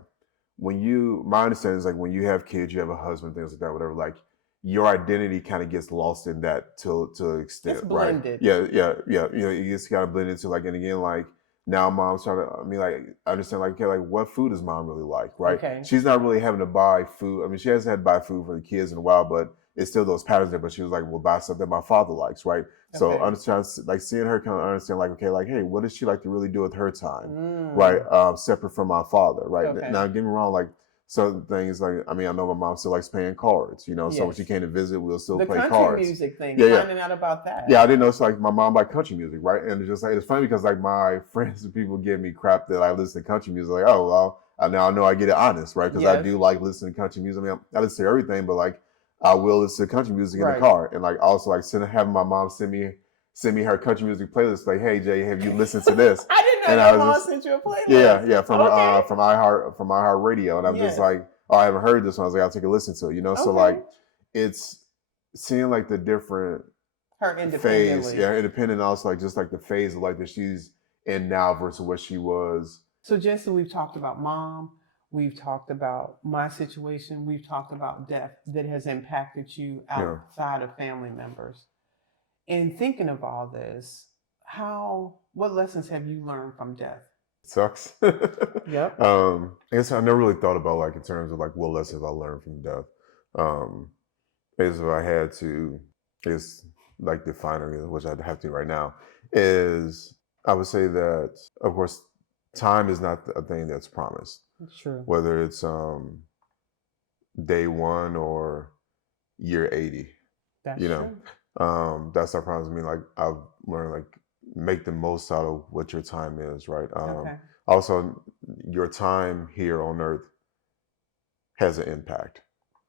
my understanding is like when you have kids, you have a husband, things like that, whatever, like your identity kind of gets lost in that to an extent, it's blended. Right? Yeah. It gets kind of blended into like, and again, like now mom's trying to, I mean, like I understand like, okay, like what food does mom really like, right? Okay. She's not really having to buy food. I mean, she hasn't had to buy food for the kids in a while, but it's still those patterns there. But she was like, well, buy stuff that my father likes, right? Okay. So understand, like seeing her kind of understand, like, okay, like, hey, what does she like to really do with her time, right? Separate from my father, right? Okay. Now, get me wrong, like certain things, like I mean, I know my mom still likes playing cards, so when she came to visit, we'll still play cards. The country music thing, finding out about that. Yeah, I didn't know. It's like my mom liked country music, right? And it's just like it's funny because like my friends and people give me crap that I listen to country music. Like, oh well, now I know I get it honest, right? Because I do like listening to country music. I mean, I listen to everything, but like I will listen to country music in the car, and like also like having my mom send me her country music playlist. Like, hey Jay, have you listened to this? I didn't know your mom sent you a playlist. Yeah, from iHeart Radio, and I'm just like, oh, I haven't heard this one. I was like, I'll take a listen to it, So like, it's seeing like the different phase, independent. Also like just like the phase of like that she's in now versus what she was. So Jesse, we've talked about mom. We've talked about my situation. We've talked about death that has impacted you outside of family members. And thinking of all this, what lessons have you learned from death? Sucks. Yep. I guess I never really thought about like in terms of like what lessons I learned from death. If I had to, like define it, which I'd have to right now, is I would say that of course time is not a thing that's promised. True. Whether it's day 1 or year 80. That's true. That's not promise. I mean, like I've learned like make the most out of what your time is, right? also your time here on earth has an impact,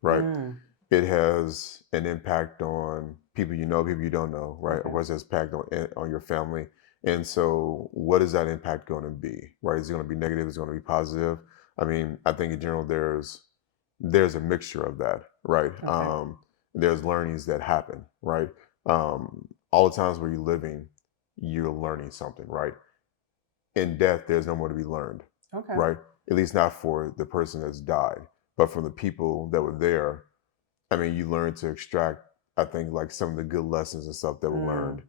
right? Mm, It has an impact on people you know, people you don't know, right? Of okay. course, it has impact on your family. And so, what is that impact going to be, right? Is it going to be negative? Is it going to be positive? I mean, I think in general, there's a mixture of that, right? Okay. There's learnings that happen, right? All the times where you're living, you're learning something, right? In death, there's no more to be learned, Okay. right? At least not for the person that's died, but from the people that were there. I mean, you learn to extract, I think, like some of the good lessons and stuff that were Mm, learned,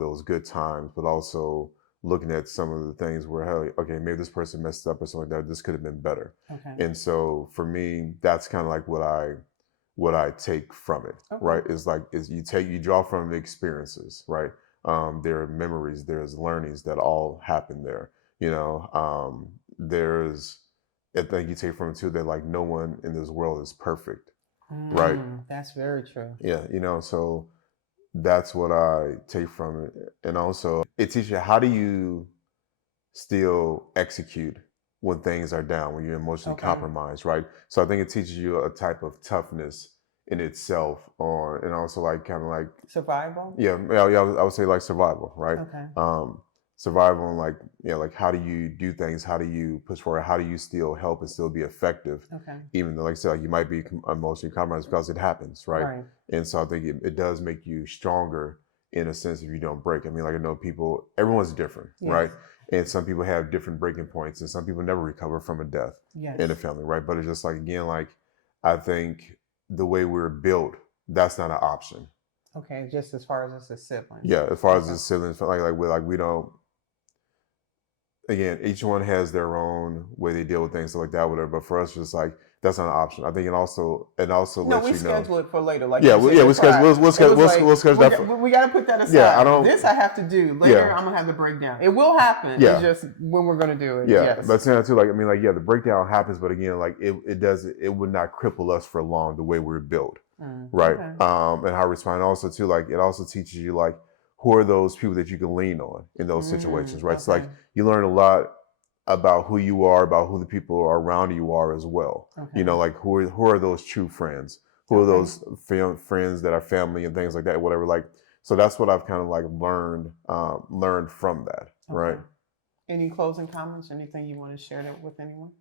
those good times, but also looking at some of the things where, hey, okay, maybe this person messed up or something like that. This could have been better. okay. And so for me, that's kind of like what I take from it, Okay. right? Is you draw from the experiences, right? There are memories, there's learnings that all happen there. There's I think you take from it too that like no one in this world is perfect, right? That's very true. Yeah, so that's what I take from it. And also it teaches you how do you still execute when things are down, when you're emotionally Okay. compromised, right? So I think it teaches you a type of toughness in itself and also like kind of like Survival? yeah, I would say like survival, right? Okay. Survival and like like how do you do things? How do you push forward? How do you still help and still be effective? Okay. Even though, like I said, like, you might be emotionally compromised because it happens, right? Right. And so I think it does make you stronger in a sense if you don't break. I mean, like I know people, everyone's different, right? Yes. And some people have different breaking points, and some people never recover from a death Yes. in a family, right? But it's just like again, like I think the way we're built, that's not an option. Okay. Just as far as it's a sibling. Yeah, as far as Okay. the siblings, we don't. Again, each one has their own way they deal with things, stuff like that, whatever. But for us, just like that's not an option. I think it also No, lets we you know. schedule it for later. Like Yeah, you said, yeah, the pride. we'll It schedule was like, we'll schedule that for. we got to put that aside. Yeah, I don't. This I have to do later. Yeah. I'm gonna have to break down. It will happen. Yeah. It's just when we're gonna do it. Yeah, Yes. but saying that too, like I mean, like yeah, the breakdown happens, but again, like it would not cripple us for long the way we're built, right? Okay. And how we respond also too, like it also teaches you like who are those people that you can lean on in those situations, right? So like Okay. you learn a lot about who you are, about who the people around you are as well. Okay. Like who are those true friends? Who are Okay. those friends that are family and things like that, whatever. Like so that's what I've kind of like learned from that, right? Okay. Any closing comments? Anything you want to share that with anyone?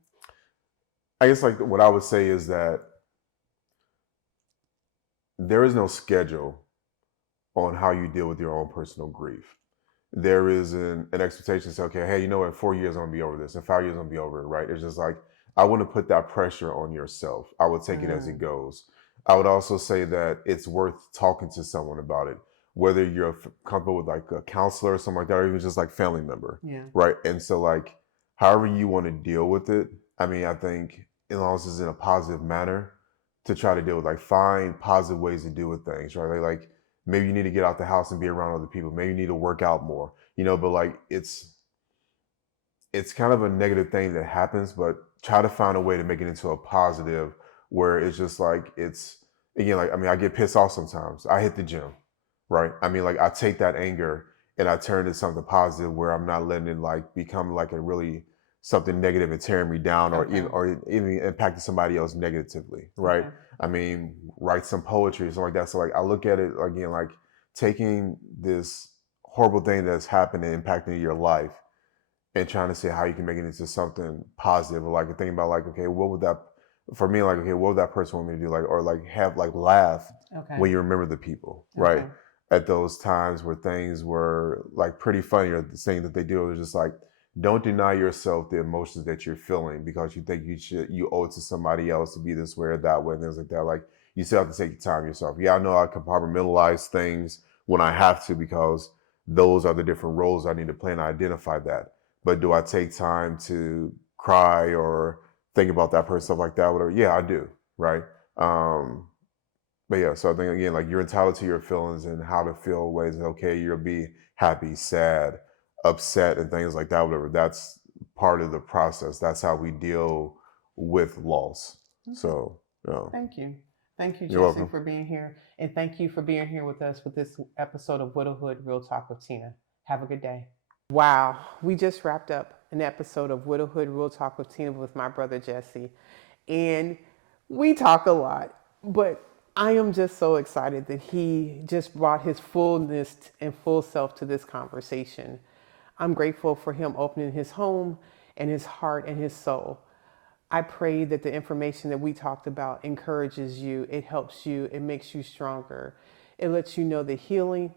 I guess like what I would say is that there is no schedule on how you deal with your own personal grief. There is an expectation to say, okay, hey, you know what, in 4 years I'm gonna be over this, in 5 years I'm gonna be over it, right? It's just like I wouldn't put that pressure on yourself. I would take it as it goes. I would also say that it's worth talking to someone about it, whether you're comfortable with like a counselor or something like that, or even just like family member, Yeah. right? And so like however you want to deal with it, I mean, I think as long as it's in a positive manner, to try to deal with like find positive ways to deal with things, right? Like maybe you need to get out the house and be around other people. Maybe you need to work out more, but like it's kind of a negative thing that happens, but try to find a way to make it into a positive where it's just like it's again, like I mean, I get pissed off sometimes. I hit the gym, right? I mean, like I take that anger and I turn it to something positive where I'm not letting it like become like a really something negative and tearing me down Okay. or even impacting somebody else negatively, right? Okay. I mean, write some poetry or something like that. So like I look at it again like taking this horrible thing that's happened and impacting your life and trying to see how you can make it into something positive or like thinking about like, okay, what would that for me like okay, what would that person want me to do? Like or like have like laugh Okay. when you remember the people, right? Okay. At those times where things were like pretty funny or the thing that they do is just like don't deny yourself the emotions that you're feeling because you think you owe it to somebody else to be this way or that way and things like that. Like you still have to take your time yourself. Yeah, I know I compartmentalize things when I have to because those are the different roles I need to play and I identify that. But do I take time to cry or think about that person, stuff like that, whatever? Yeah, I do, right? But yeah, so I think again, like you're entitled to your feelings and how to feel ways. Okay, you'll be happy, sad, upset, and things like that. Whatever. That's part of the process. That's how we deal with loss. So, Thank you. Thank you, You're Jesse, welcome. for being here. And thank you for being here with us with this episode of Widowhood Real Talk with Tina. Have a good day. Wow, we just wrapped up an episode of Widowhood Real Talk with Tina with my brother Jesse. And we talk a lot, but I am just so excited that he just brought his fullness and full self to this conversation. I'm grateful for him opening his home and his heart and his soul. I pray that the information that we talked about encourages you, it helps you, it makes you stronger. It lets you know that healing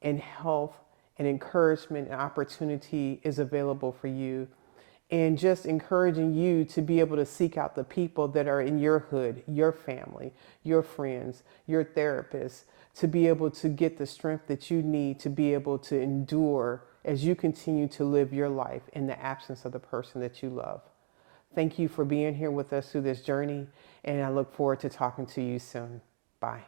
and health and encouragement and opportunity is available for you. And just encouraging you to be able to seek out the people that are in your hood, your family, your friends, your therapists, to be able to get the strength that you need to be able to endure as you continue to live your life in the absence of the person that you love. Thank you for being here with us through this journey, and I look forward to talking to you soon. Bye.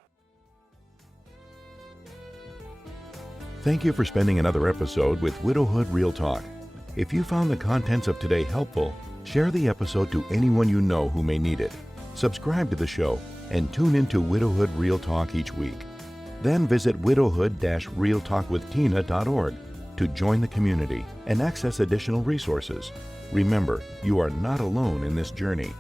Thank you for spending another episode with Widowhood Real Talk. If you found the contents of today helpful, share the episode to anyone you know who may need it. Subscribe to the show and tune into Widowhood Real Talk each week. Then visit widowhood-realtalkwithtina.org to join the community and access additional resources. Remember, you are not alone in this journey.